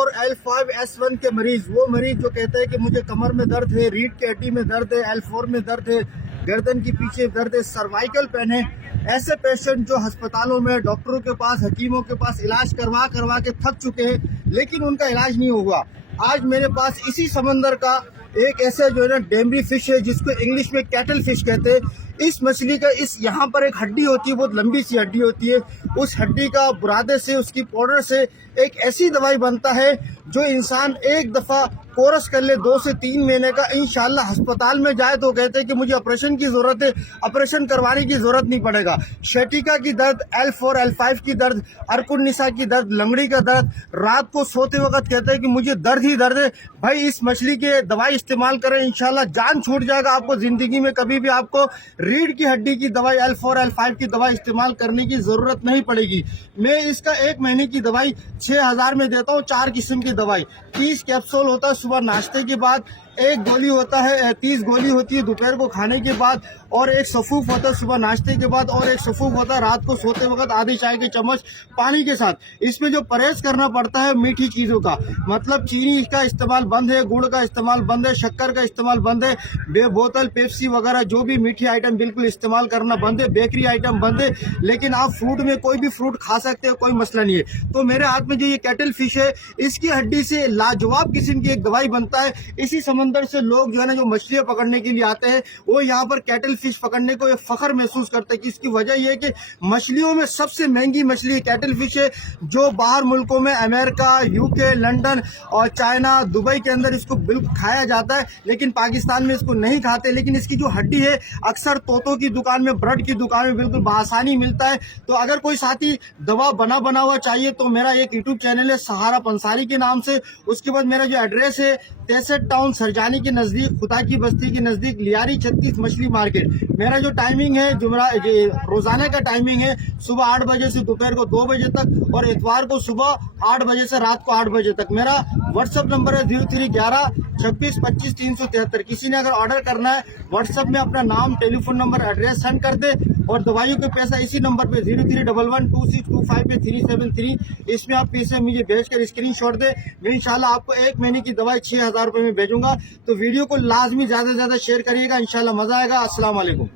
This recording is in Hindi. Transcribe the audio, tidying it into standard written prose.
L4, L5, S1 के मरीज, वो मरीज जो कहते हैं कि मुझे कमर में दर्द है, रीढ़ की हड्डी में दर्द है, L4 में दर्द है, गर्दन के पीछे दर्द है, सर्वाइकल पेन है, ऐसे पेशेंट जो अस्पतालों में डॉक्टरों के पास, हकीमों के पास इलाज करवा करवा के थक चुके हैं, लेकिन उनका इलाज नहीं हुआ। आज मेरे पास इसी समंदर का एक ऐसा जो है ना डेमरी फिश है, जिसको इंग्लिश में कैटल फिश कहते हैं। इस मछली का इस यहाँ पर एक हड्डी होती है, बहुत लंबी सी हड्डी होती है। उस हड्डी का बुरादे से, उसकी पाउडर से एक ऐसी दवाई बनता है जो इंसान एक दफ़ा कोर्स कर ले 2 से 3 महीने का, इंशाल्लाह अस्पताल में जाए तो कहते हैं कि मुझे ऑपरेशन की ज़रूरत है, ऑपरेशन करवाने की ज़रूरत नहीं पड़ेगा। शैटिका की दर्द, L4, L5 की दर्द, अर्कुनिसा की दर्द, लंगड़ी का दर्द, रात को सोते वक्त कहते हैं कि मुझे दर्द ही दर्द है, भाई इस मछली की दवाई इस्तेमाल करें, इंशाल्लाह जान छूट जाएगा आपको। ज़िंदगी में कभी भी आपको रीढ़ की हड्डी की दवाई, L4, L5 की दवाई इस्तेमाल करने की ज़रूरत नहीं पड़ेगी। मैं इसका 1 महीने की दवाई 6000 में देता हूँ। 4 किस्म की दवाई, 30 कैप्सूल होता है सुबह नाश्ते के बाद, 1 गोली होता है, 30 गोली होती है दोपहर को खाने के बाद, और 1 सफूफ होता है सुबह नाश्ते के बाद, और 1 सफूफ होता है रात को सोते वक्त आधी चाय के चम्मच पानी के साथ। इसमें जो परहेज करना पड़ता है मीठी चीज़ों का, मतलब चीनी का इस्तेमाल बंद है, गुड़ का इस्तेमाल बंद है, शक्कर का इस्तेमाल बंद है, बोतल पेप्सी वगैरह जो भी मीठी आइटम बिल्कुल इस्तेमाल करना बंद है, बेकरी आइटम बंद है। लेकिन आप फ्रूट में कोई भी फ्रूट खा सकते हो, कोई मसला नहीं है। तो मेरे हाथ में जो ये कैटल फिश है, इसकी हड्डी से लाजवाब किस्म की एक दवाई बनता है। इसी समंदर से लोग जो है ना, जो मछलियां पकड़ने के लिए आते हैं, वो यहाँ पर कैटल फिश पकड़ने को फख्र महसूस करते हैं कि इसकी वजह यह है कि मछलियों में सबसे महंगी मछली कैटल फिश है, जो बाहर मुल्कों में अमेरिका, यूके, लंदन और चाइना, दुबई के अंदर इसको बिल्कुल खाया जाता है, लेकिन पाकिस्तान में इसको नहीं खाते। लेकिन इसकी जो हड्डी है अक्सर तोतों की दुकान में, ब्रेड की दुकान में बिल्कुल बआसानी मिलता है। तो अगर कोई साथी दवा बना हुआ चाहिए तो मेरा एक यूट्यूब चैनल है सहारा पंसारी के नाम से। उसके बाद मेरा जो एड्रेस है 63 टाउन सरजानी के नज़दीक, खुदा की बस्ती के नज़दीक, लियारी 36 मछली मार्केट। मेरा जो टाइमिंग है, रोज़ाना का टाइमिंग है सुबह 8 बजे से दोपहर को 2 बजे तक, और इतवार को सुबह 8 बजे से रात को 8 बजे तक। मेरा व्हाट्सअप नंबर है 0311 26 25 373। किसी ने अगर ऑर्डर करना है व्हाट्सअप में अपना नाम, टेलीफोन नंबर, एड्रेस सेंड कर दे, और दवाइयों के पैसा इसी नंबर पे 03112625 पे 373, इसमें आप पैसे मुझे भेजकर स्क्रीनशॉट दे। मैं इंशाल्लाह आपको 1 महीने की दवाई 6000 रुपये में भेजूंगा। तो वीडियो को लाजमी ज़्यादा से ज़्यादा शेयर करिएगा, इंशाल्लाह मज़ा आएगा। अस्सलाम वालेकुम।